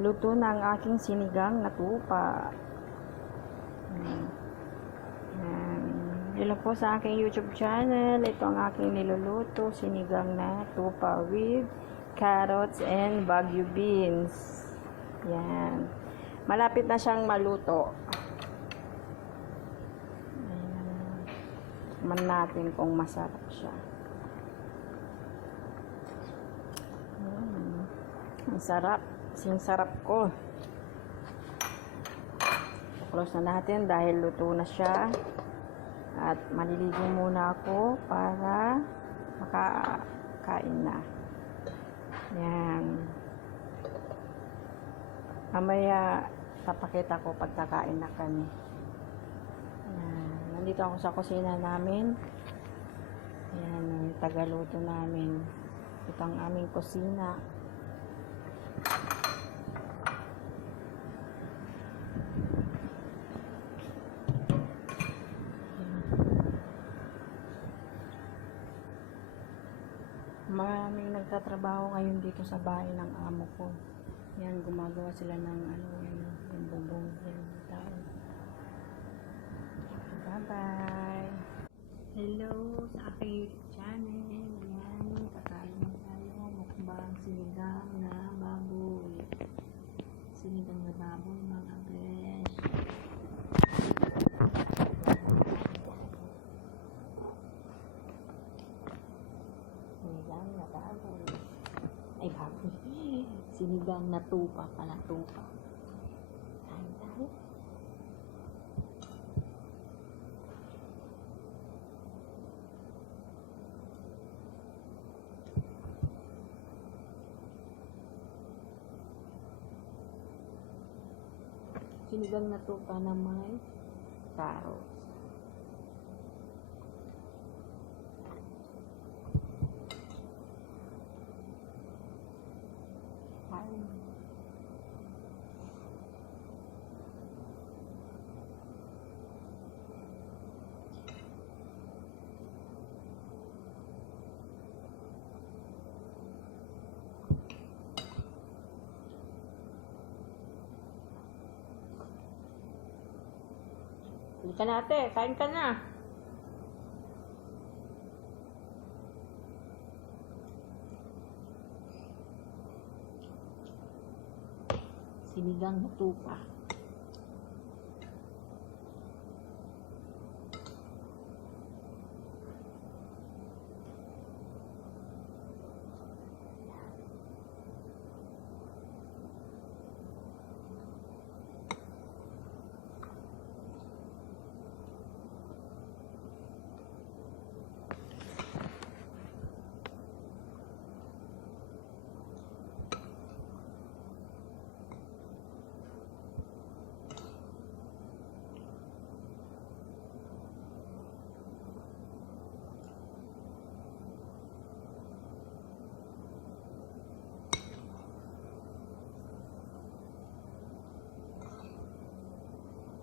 Luto na ang aking sinigang na tupa. Yan. Yun lang po sa aking YouTube channel. Ito ang aking niluluto, sinigang na tupa with carrots and Baguio beans. Yan. Malapit na siyang maluto. Man natin kung masarap siya. Ang sarap. Ang sarap ko. Close na natin dahil luto na siya. At maliligo muna ako para makakain na. Yan. Mamaya papakita ko pagkakain na kami. Yan. Nandito ako sa kusina namin. Yan, tagaluto namin. Ito ang aming kusina. Maraming nagtatrabaho ngayon dito sa bahay ng amo ko. Yan, gumagawa sila ng yung bubong. Yan, tao. Bye-bye! Hello sa aking YouTube channel. Yan, kakain na tayo. Mukbang sinigang na baboy. Sinigang na baboy, mga besh. Sinigang na baboy. Ay, baboy. Sinigang na tupa pala, tupa. Kain tayo. Sinigang na tupa na may carrots. Hindi ka na ate, kain ka na. Sinigang na tupa.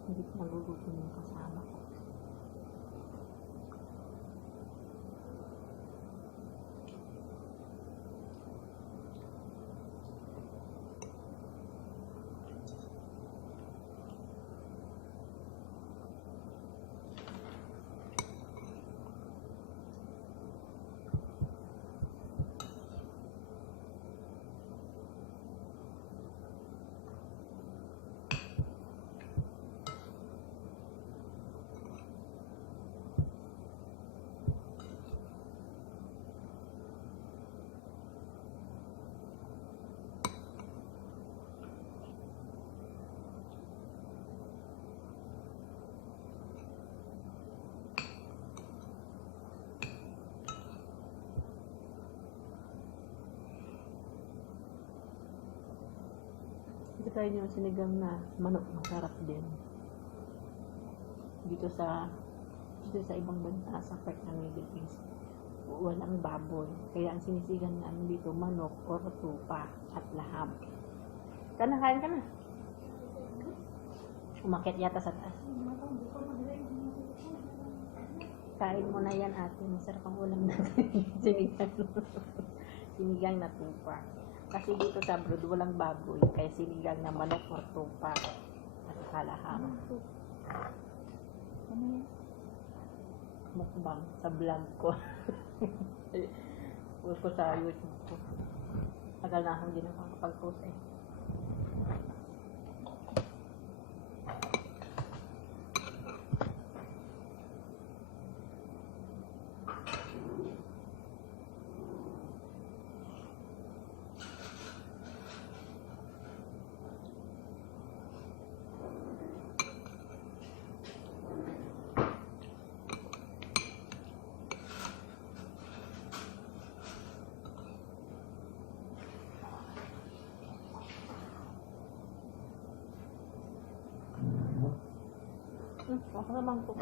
Hindi ko nagugutom yung kasama ko. Ito tayo yung sinigang na manok, masarap din. Dito sa ibang bansa, sa part ng Philippines, walang baboy. Kaya ang sinisigang namin dito, manok or tupa at laham. Kain ka na. Umakyat yata sa taas. Kain mo na yan ate, masarap ang ulam natin. Sinigang na tupa. Kasi dito sa abroad, walang baboy. Kaya sinigang na manok or tupa. At kalaham. Ano yan? Mukbang sa vlog ko. Post ko sa YouTube ko. Tagal na akong hindi nakakapag-post eh. Ako naman ko.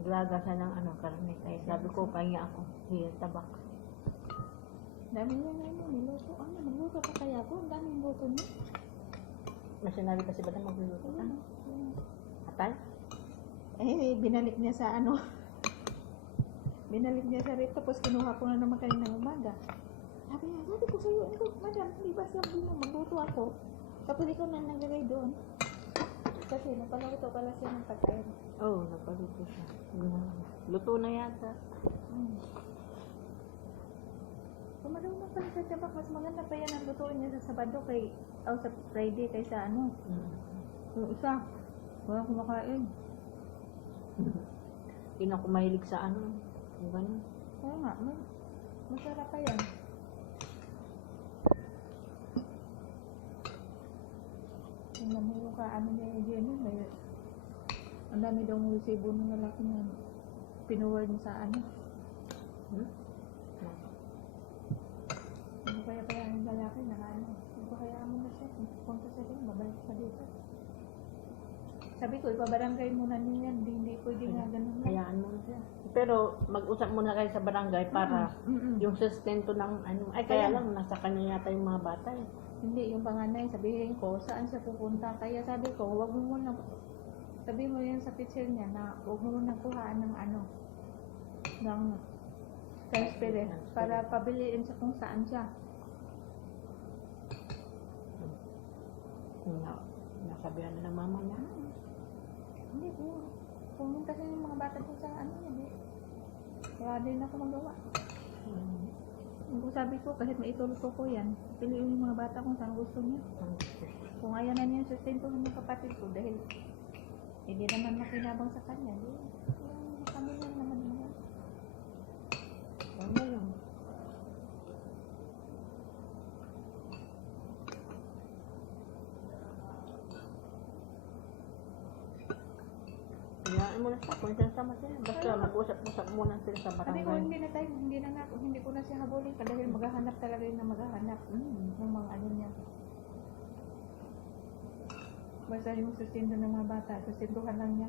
Naglagasan ng karne. Kaya sabi ko, pahinga ako. Hiya, tabak. Dami niya na yun, niluto. Ano, magluto ka kaya ko? Ang daming luto niya. May sinabi kasi ba na magluluto ka? Atay? Eh, binalik niya sa ano. Binalik niya sa rito, tapos kinuha ko na naman kayo ng umaga. Sabi ko sa'yo, madam, di ba sabi mo, magluto ako. Tapos ikaw na naglagay doon. Kasi napaluto pala siya ng pagkain. Oo, napaluto siya. Luto na yata. Kung marunong pala sa tiyabak, mas maganda pa yan ang lutuin niya sa Sabado sa Friday kaysa ano. Yung isa, walang kumakain. Hindi na ako mahilig sa yung ganun. Oo nga, masarap pa yan. Ang dami yung niya Jenny, ang dami daw ng resibo ng lalaki na pinuwal niya sa ano. Ano kaya ang lalaki na ano kaya mo na siya, punta siya din, babalik pa dito. Sabi ko, ipabarangay muna niya yan, hindi pwede nga ganun lang. Hayaan mo na siya. Pero mag-usap muna kayo sa barangay para yung sustento ng kaya lang, nasa kanya yata yung mga bata eh. Hindi, yung panganay, sabihin ko, saan siya pupunta. Kaya sabi ko, wag mo muna, sabi mo yan sa picture niya na wag mo muna kuhaan ng ng transparent para pabiliin siya kung saan siya. Nasabihan na ng mama niya. Hindi po, pumunta siya yung mga bata ko sa hindi. Wala din ako magawa. Kung sabi ko, kahit maitulpo ko yan, piliin yung mga bata kung saan gusto niya. Kung ayaw na niya sustentuhan ng kapatid ko dahil hindi naman makinabang sa kanya, kami lang naman naman. Ano yun? Hayaan mo na siya, kung siya sama siya. Basta mag-usap-usap muna sila sa Sabi ko, barangay. hindi ko na siya habulin ka dahil maghahanap talaga yun na maghahanap ng mga niya. Basta yung sustento ng mga bata, sustentuhan lang niya.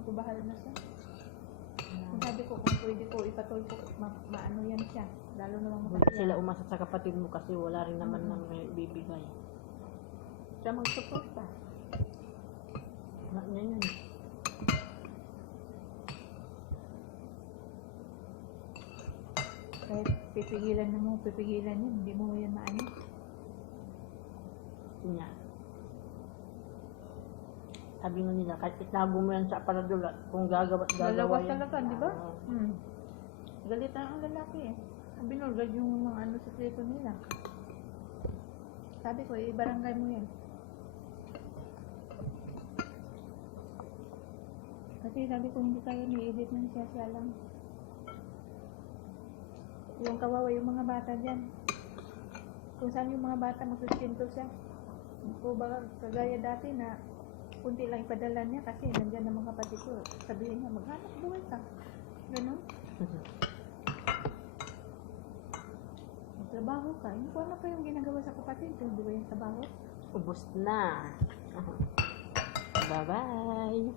Magbabahala na siya. Kung sabi ko, kung pwede ko ipatuloy ko, maano yan siya. Lalo naman Hindi sila umasa sa kapatid mo kasi wala rin naman nang may bibigay. Siya mag-suporta. Anak niya yan. Kahit pipigilan niya, hindi mo yan maano. Niya. Sabi nga nila, kahit itago mo yan sa aparador, kung gagawa Lalawas yan. talaga, di ba? Galit ang lalaki eh. Binulgad yung mga sa plito nila. Sabi ko, ibarangay mo yan. Kasi sabi ko, hindi tayo ni-edit ng siya lang. Yung kawawa yung mga bata dyan. Kung saan yung mga bata magsustinto siya. Kung ba kagaya dati na kunti lang ipadala niya kasi nandyan ang mga kapatid ko. Sabihin niya, maghanap buhay ka. Ganon. Trabaho ka. Hindi ko ano pa yung ginagawa sa kapatid ko. Di ba yung trabaho? Ubus na. Bye-bye.